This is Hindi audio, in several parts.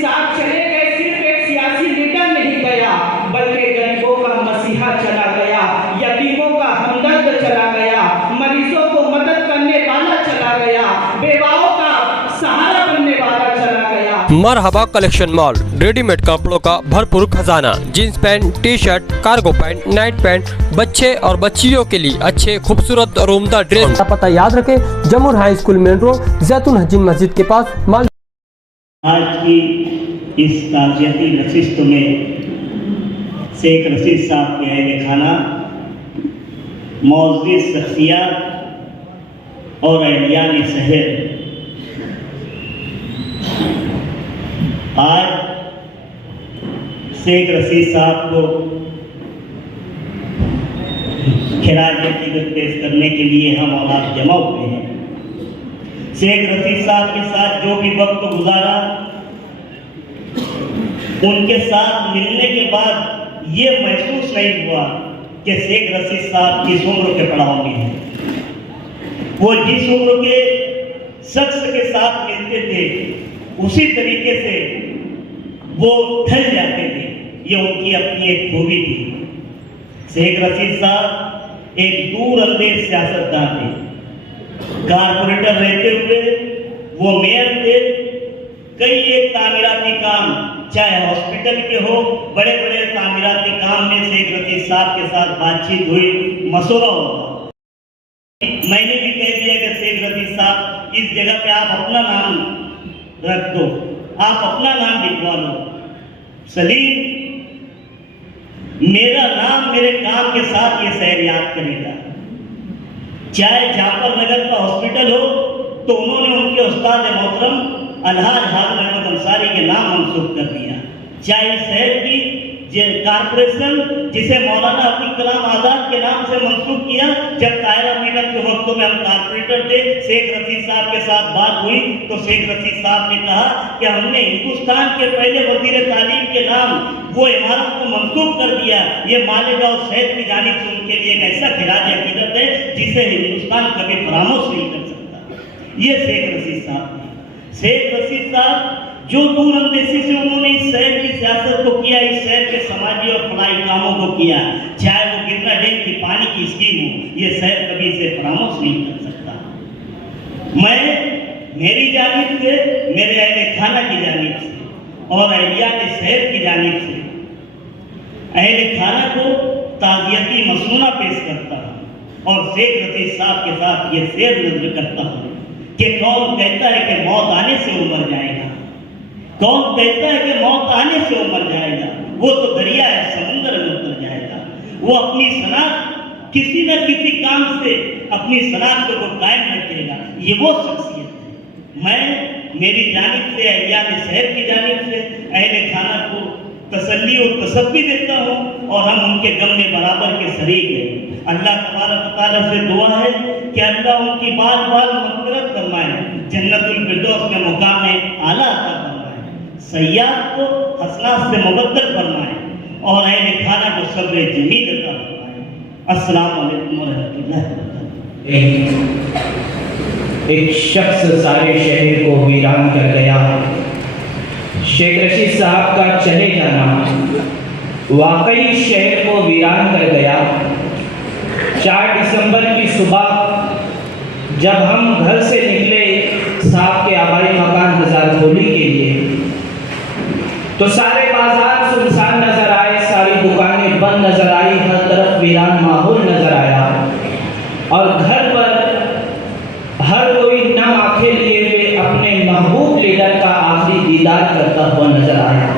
साहब चले गए, सिर्फ एक सियासी लीडर नहीं गया, बल्कि गरीबों का मसीहा चला गया, यतीमों का हमदर्द चला गया, मरीजों को मदद करने वाला चला गया, बेवाओं का सहारा बनने वाला चला गया। मरहबा कलेक्शन मॉल, रेडीमेड कपड़ों का भरपूर खजाना, jeans pant, T shirt, cargo pant, night pant, बच्चे और बच्चियों के लिए अच्छे खूबसूरत और उम्दा ड्रेस। पता याद रखें, जमुर हाई स्कूल मेन रोड, जैतून हजीन मस्जिद के पास। आज की इस ताज़ियती नशिस्त में शेख रशीद साहब के अहले खाना, मौजूद शख्सियत और अहलियान शहर आज शेख रशीद साहब को खिराज अकीदत पेश करने के लिए हम और आप जमा हुए हैं। शेख रशीद साहब के साथ जो भी वक्त गुजारा, उनके साथ मिलने के बाद ये महसूस नहीं हुआ कि शेख रशीद साहब किस उम्र के पड़ाव में हैं। वो जिस उम्र के शख्स के साथ मिलते थे उसी तरीके से वो ढल जाते थे। ये उनकी अपनी एक खूबी थी। शेख रशीद साहब एक दूरअंदेश सियासतदान थे। कारपोरेटर रहते हुए वो मेयर थे। कई एक तामीराती काम, चाहे हॉस्पिटल के हो, बड़े बड़े तामीराती काम में शेख रशीद साहब के साथ बातचीत हुई, मशवरा हुआ। मैंने भी कह दिया कि शेख रशीद साहब, इस जगह पे आप अपना नाम रख दो, आप अपना नाम लिखवा लो। सलीम, मेरा नाम मेरे काम के साथ ये शहर याद करेगा। चाहे जाफर नगर का हॉस्पिटल हो तो उन्होंने उनके उस्ताद मोहतरम अलहाज हारून अहमद अंसारी के नाम मंसूब कर दिया। चाहे शहर की कारपोरेशन जिसे मौलाना अब्दुल कलाम आजाद के नाम से मंसूब किया, जब कायरा मीनल के वक्तों में हम कारपोरेटर थे, शेख रशीद साहब के साथ बात हुई तो शेख रशीद साहब ने कहा कि हमने हिंदुस्तान के पहले वजीर तालीम के नाम वो इमारत को मंसूब कर दिया। ये मालेगांव शहर की जानिब से उनके लिए एक ऐसा खिराज अकीदत है जिसे हिंदुस्तान कभी फरामोश नहीं कर सकता। ये शेख रशीद साहब थे। शेख रशीद साहब जो दूरअंदेशी से उन्होंने इस शहर की सियासत को किया, इस शहर के समाजी और फलाई कामों को किया, चाहे वो गिरना डैम की पानी की स्कीम हो, ये शहर कभी इसे फरामोश नहीं कर सकता। मैं मेरी जानिब से, मेरे अहले खाना की जानिब से और अहलिया के शहर की जानिब से अहले खाना को ताज़ियती मसनूना पेश करता हूँ और शेख रशीद साहब के साथ ये शेर नज़र करता हूँ कि कौन कहता है कि मौत आने से वो मर जाएगा, कौन कहता है कि मौत आने से वो मर जाएगा, वो तो दरिया है, समुद्र में उतर जाएगा। वो अपनी शनाख्त किसी न किसी काम से अपनी शनाख्त को कायम रखेगा। ये वो शख्सियत है। मैं मेरी जानिब से, अहलियान शहर की जानिब से अहले खाना को तसल्ली और तसब्बी देता हूँ और हम उनके गम में बराबर के शरीक हैं। अल्लाह तबारक तआला से दुआ है कि अल्लाह उनकी बार बार मग़फ़िरत फरमाए, जन्नतुल फिरदौस में मुकाम आला अता फरमाए, सय्याद को हसनात से मुबद्दल फरमाए और अहले खाना को सब्र जमील अता फरमाए। अस्सलाम वालेकुम व रहमतुल्लाहि व बरकातहू। एक शख्स सारे शहर को वीरान कर गया। शेख रशीद साहब का चले जाना वाकई शहर को वीरान कर गया। 4 दिसंबर की सुबह जब हम घर से निकले साहब के आबाई मकान हजारखोली के लिए, तो सारे बाजार सुनसान नजर आए, सारी दुकानें बंद नजर आई, हर तरफ वीरान माहौल नजर आया और घर पर हर कोई नम आंखें लिए हुए अपने महबूब लीडर का आखिरी दीदार करता हुआ नजर आया।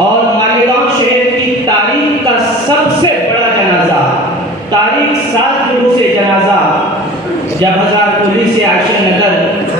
और मालेगांव शहर की तारीख का सबसे बड़ा जनाजा, तारीख 7 जुलूस से जनाजा जब हजारखोली से आशिया नगर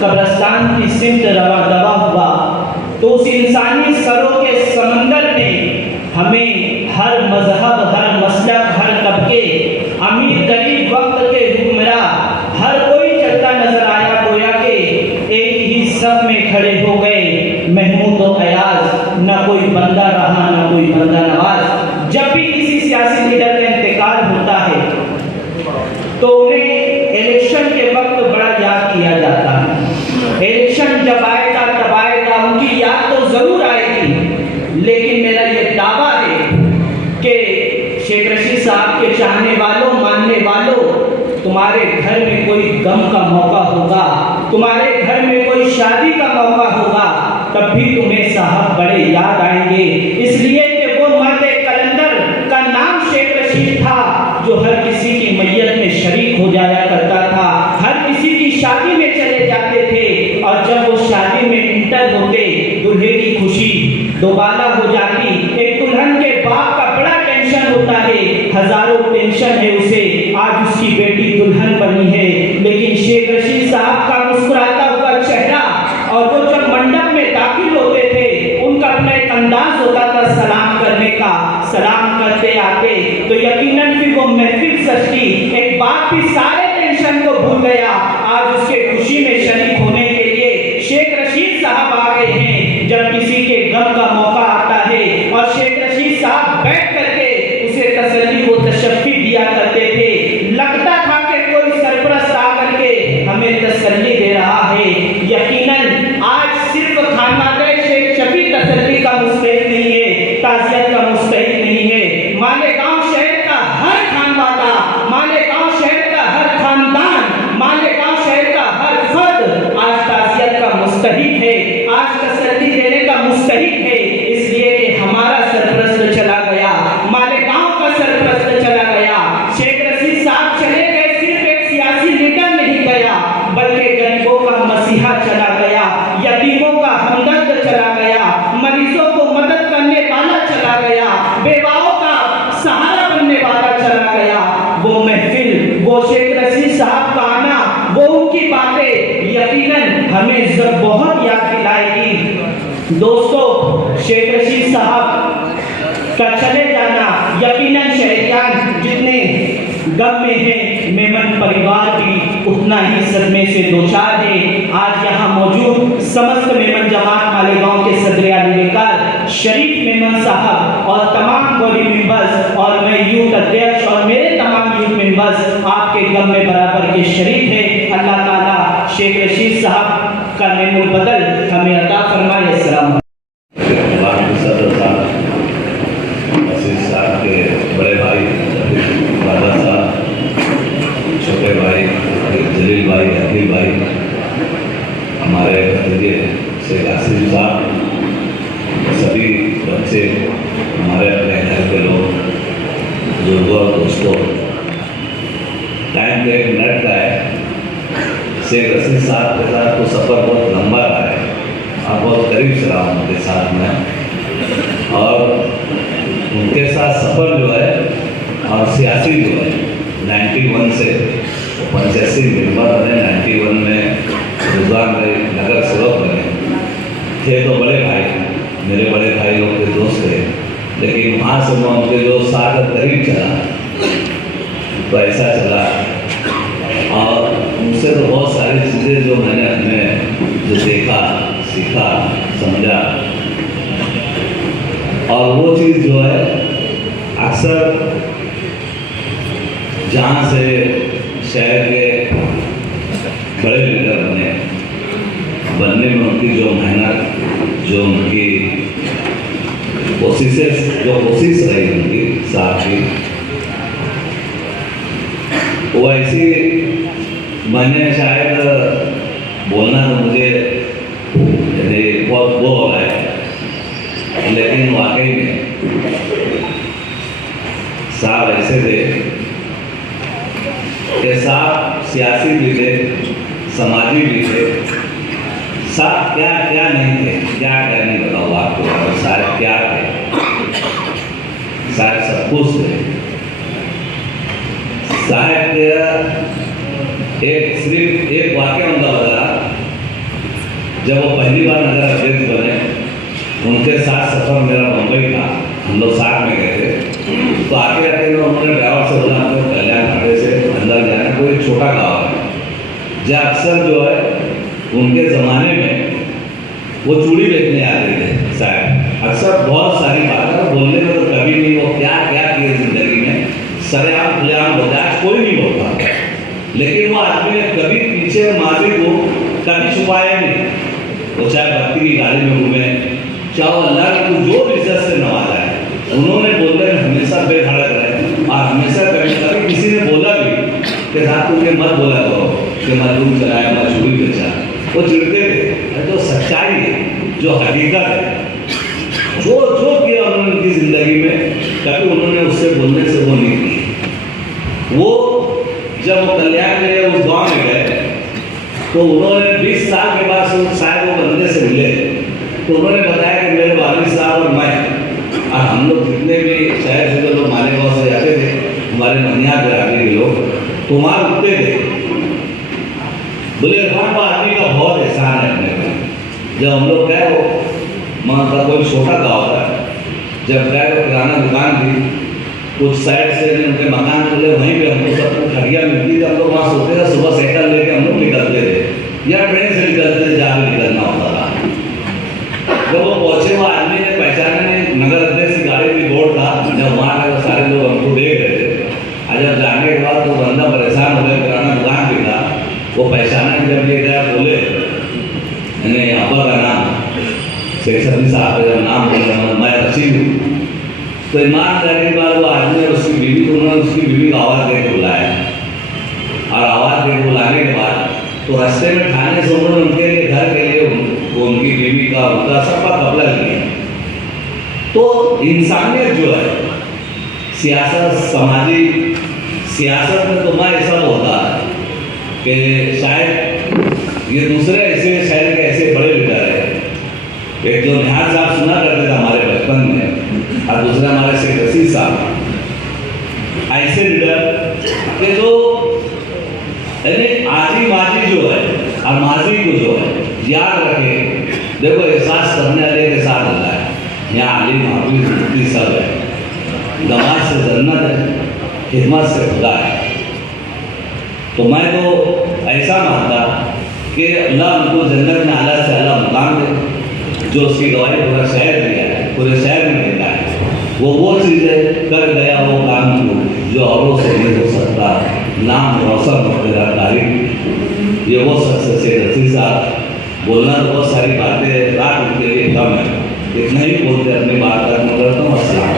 कब्रिस्तान की सिमत रवा दवा हुआ, तो उस इंसानी सरों के समंदर ने हमें हर मजहब, हर मसलक, हर तबके, अमीर गरीब, वक्त के हुक्मरान, हर कोई चलता नजर आया। गोया के एक ही सब में खड़े हो गए महमूद और अयाज। न कोई बंदा रहा, न कोई बंदा नवाज। जब भी किसी सियासी लीडर का इंतकाल होता है तो उन्हें इलेक्शन के वक्त बड़ा याद किया जाता है। इलेक्शन जब आएगा तब आएगा, उनकी याद तो जरूर चाहने वालों, मानने वालों, तुम्हारे घर में कोई गम का मौका होगा, तुम्हारे घर में कोई शादी का मौका होगा, तब भी तुम्हें साहब बड़े याद आएंगे। इसलिए कि वो मर्द कलंदर का नाम शेख रशीद था, जो हर किसी की मैयत में शरीक हो जाया करता था, हर किसी की शादी में चले जाते थे, और जब वो शादी में इंटर होते, दूल्हे की खुशी दोबारा हो जाती। एक दुल्हन के बाप का बड़ा टेंशन होता है, हजारों टेंशन है उसे, आज उसकी बेटी दुल्हन बनी है, लेकिन शेख रशीद साहब का मुस्कुराता हुआ चेहरा, और वो जब मंडप में दाखिल होते थे, उनका अपना एक अंदाज होता था सलाम करने का। सलाम करते आते तो यकीनन फिर वो महफिल सजती, एक बाप भी सारे टेंशन को भूल गया, आज उसके खुशी में शरीक होने के लिए शेख रशीद साहब आ गए हैं। जब किसी के गम का मौका आता है और शेख रशीद साहब बैठ करके उसे तसल्ली व तशफ़ी दिया करते थे, लगता था कि कोई सरपरस्त आ करके हमें तसल्ली दे रहा है। यकीनन आज सिर्फ खानवादे शेख शफी तसल्ली का मुस्तहिक नहीं है, ताज़ियत का मुस्तहिक नहीं है। मालेगांव शहर का हर खानवादा, मालेगांव शहर का हर खानदान, मालेगांव शहर का हर फर्द आज ताज़ियत का मुस्तहिक है, आज तसल्ली देने का मुस्तहिक है। इसलिए कि हमारा सरपरस्त चला गया, मालेगांव का सरपरस्त चला गया। शेख रशीद साहब चले गए, सिर्फ एक सियासी लीडर नहीं गया, बल्कि गरीबों का मसीहा चला गया, यतीमों का हमदर्द चला गया, मरीजों को मदद करने वाला चला गया, बेवाओं का सहारा बनने वाला चला गया। वो महफिल, वो शेख रशीद साहब का आना, वो उनकी बातें यकीनन हमें बहुत याद दिलाएगी। दोस्तों, शेख रशीद साहब का चले जाना यकीनन शहरियान जितने गम में है, मेमन परिवार भी उतना ही सदमे से दो चार है। आज यहाँ मौजूद समस्त मेमन जमात मालेगांव के सदर आली वकार शरीफ मेमन साहब और तमाम बॉडी मेंबर्स और मैं यूथ अध्यक्ष और मेरे तमाम यूथ मेंबर्स आपके गम में बराबर के शरीक हैं। अल्लाह ताला शेख रशीद साहब का नेमुल बदल हमें अता फरमाए। अस्सलाम साहब के बड़े भाई दादा साहब, छोटे भाई जलील भाई, अखिल भाई, हमारे भतीजे शेख आसिफ साहब, सभी बच्चे, हमारे अपने घर के लोग, बुजुर्गों और दोस्तों, टाइम तो 1 मिनट का है। शेख रशीद साहब के साथ तो सफ़र बहुत लंबा रहा है, आप बहुत करीब से रहा उनके साथ में, और उनके साथ सफ़र जो है और सियासी जो है 91 से 85 मेंबर बने, 91 में रुझान रहे, नगर सेवक बने थे, तो बड़े भाई, मेरे बड़े भाई लोग के दोस्त थे, लेकिन वहाँ से मैं उनके जो साथ करीब चला तो ऐसा चला, और उनसे तो बहुत सारी चीज़ें जो मैंने अपने जो देखा, सीखा, समझा, और वो चीज़ जो है अक्सर जहाँ से शहर के बड़े लीडर बनने में उनकी जो मेहनत, जो उनकी कोशिश रही उनकी साथ की, वो ऐसी, मैंने शायद बोलना तो मुझे बहुत वो हो रहा है, लेकिन वाकई में साहब ऐसे थे कि साहब सियासी भी थे, समाजी भी थे, साहब क्या क्या नहीं थे, क्या क्या नहीं बताओ आपको, साहब क्या थे, साहब सब कुछ थे। साहब सिर्फ एक वाक्य उनका बता, जब वो पहली बार नगर अध्यक्ष बने, उनके साथ सफर मेरा मुंबई था, हम लोग साथ में गए थे, तो आके उन्होंने ड्राइवर से बोला हमको कल्याण घाटे से अंदर जाना, कोई छोटा गाँव है जहाँ अक्सर जो है उनके ज़माने में वो चूड़ी बेचने आते थे साहब, अक्सर बहुत सारी बातें बोलने में तो कभी नहीं, वो क्या क्या किए जिंदगी में, सरेआम खुलेआम बर्दाश्त कोई नहीं बोलता, लेकिन वो आदमी ने कभी पीछे माजी को कभी छुपाया नहीं। वो चाहे भक्ति की गाड़ी में घूमे, चाहे अल्लाह को जो इज्जत से नवाजा है, उन्होंने बोलते हैं हमेशा बेधड़क रहे और हमेशा कभी में मत बोला करो कि मजदूर चलाया, मजदूरी बेचा। वो चिढ़ते थे। जो सच्चाई है, जो हकीकत है, जो जो किया उन्होंने उनकी जिंदगी में, कभी उन्होंने उससे बोलने से वो नहीं की। वो जब वो कल्याण में उस गांव में गए तो उन्होंने 20 साल के बाद शायद वो बंदे से मिले, तो उन्होंने बताया कि मेरे वालिद साहब और मैं और हम लोग जितने भी शहर से जो लोग मालेगांव से जाते थे, हमारे मनिया बिरादरी के लोग, तो वहाँ रुकते थे। बोले इरफान को आदमी का बहुत एहसान है अपने में। जब हम लोग गए, वो मान का कोई छोटा गाँव था, जब गए तो किराना दुकान थी, कुछ साइड से उनके मकान खुले, वहीं पे हमको सबको खड़िया मिलती थी। हम लोग वहाँ सोते थे, सुबह साइकिल लेके हम लोग निकलते थे या ट्रेन से निकलते थे, जहाँ भी निकलना होता था। जब वो पहुँचे, वो आदमी ने पहचाने नहीं, नगर अध्यक्ष की गाड़ी की बोर्ड था। जब वहाँ गए तो सारे लोग हमको देख रहे थे। और जब जाने के बाद तो बंदा परेशान हो गया, किराना दुकान भी था, वो पहचाना कि जब ये गया बोले मैंने अब्बा का नाम शेख सब्जी साहब का जब नाम बोला, मैं रसीद हूँ। तो ईमानदारी के बाद वो आदमी और उसकी बीवी को, उन्होंने उसकी बीवी का आवाज़ दे के बुलाया, और आवाज़ दे के बुलाने के बाद तो रास्ते में खाने से उन्होंने उनके लिए, घर के लिए उनकी बीवी का, उनका सबका कपड़ा लिया। तो इंसानियत जो है, सियासत, सामाजिक सियासत में तो मैं ऐसा होता है कि शायद ये दूसरे ऐसे शहर के ऐसे बड़े लीडर है। एक जो निहाल साहब सुना करते थे हमारे बचपन में, और दूसरा हमारे शेख रशीद साहब, ऐसे लीडर के जो आजी माजी जो है और माजी को जो है याद रखे। देखो एहसास करने वाले के साथ होता है। यहाँ आलिम हाफिज मुफ्ती सब है, नमाज से जन्नत है, खिदमत से खुदा है। तो मैं तो ऐसा मानता कि अल्लाह उनको जन्नत में आला से आला मुकाम दे, जो उसकी गवाही पूरा शहर दिया है, पूरे शहर में देता है। वो चीज़ें कर गया, वो काम जो औरों से नहीं हो सकता। नाम रोशन हो गया, तारीफ, ये वो शख्स से रसीद साहब। बोलना तो बहुत सारी बातें रात उनके लिए कम है, इतना ही बोलते अपनी बात खत्म करता हूँ। अस्सलाम।